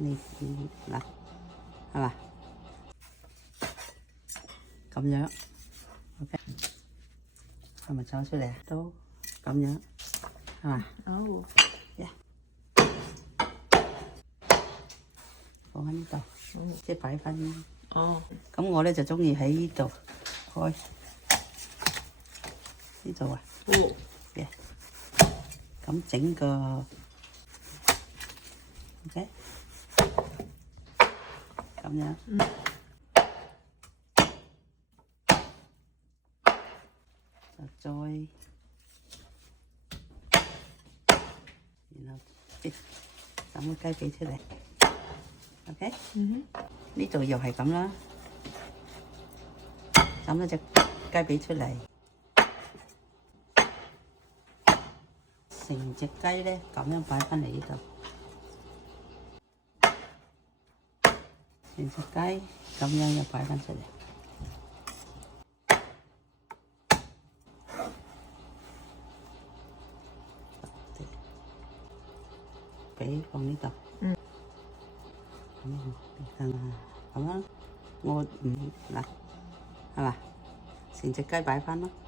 你嗱，係嘛？咁樣，OK，係咪走出嚟啊？都咁樣，係嘛？哦，放喺呢度，即係擺翻。哦，咁我咧就中意喺呢度開呢度啊。哦，嘅，咁整個 OK，咁樣。就再，然後即抌個雞髀出嚟。OK，呢度又係咁啦，抌一隻雞髀出嚟，成隻雞咧咁樣擺翻嚟呢度，成隻雞咁樣又擺翻出嚟。髀放呢度。咁樣我唔嗱，係嘛？成隻雞擺翻咯。